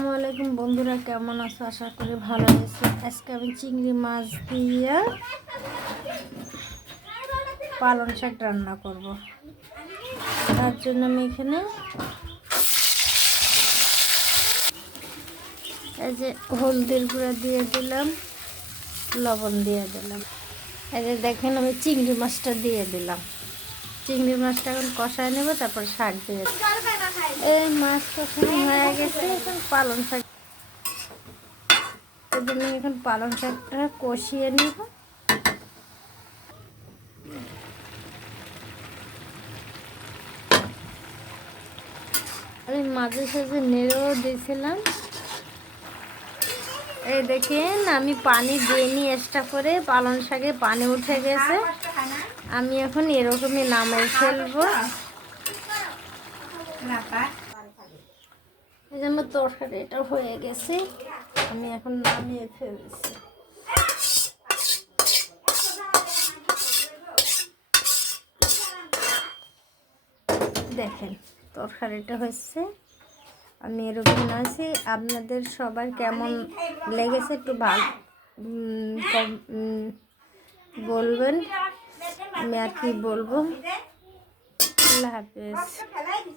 আসসালামু আলাইকুম বন্ধুরা, কেমন আছো? আশা করি ভালো আছো। আজকে আমি চিংড়ি মাছ দিয়ে পালং শাক রান্না করব। তার জন্য আমি এখানে এই যে হলদির গুঁড়া দিয়ে দিলাম, লবণ দিয়ে দিলাম। এই যে দেখেন আমি চিংড়ি মাছটা দিয়ে দিলাম। চিংড়ি মাছটা এখন কষায় নেব, তারপর শাক দিয়ে এই মাছ কষানো হয়ে গেছে। এখন পালং শাক, এই জন্য এখন পালং শাকটা কষিয়ে নিব। আমি মাঝে সাঝে নেড়েও দিয়েছিলাম। এই দেখেন আমি পানি দিইনি, এক্সট্রা করে পালং শাকে পানি উঠে গেছে। আমি এখন এরকমই নামিয়ে ফেলবো। এই জন্য তরকারি এটা হয়ে গেছে, আমি এখন নামিয়ে ফেলছি। দেখেন তরকারিটা হচ্ছে, আমি এরকম আছি। আপনাদের সবার কেমন লেগেছে একটু বলবেন। আমি আর কি বলবো। আল্লাহ হাফেজ।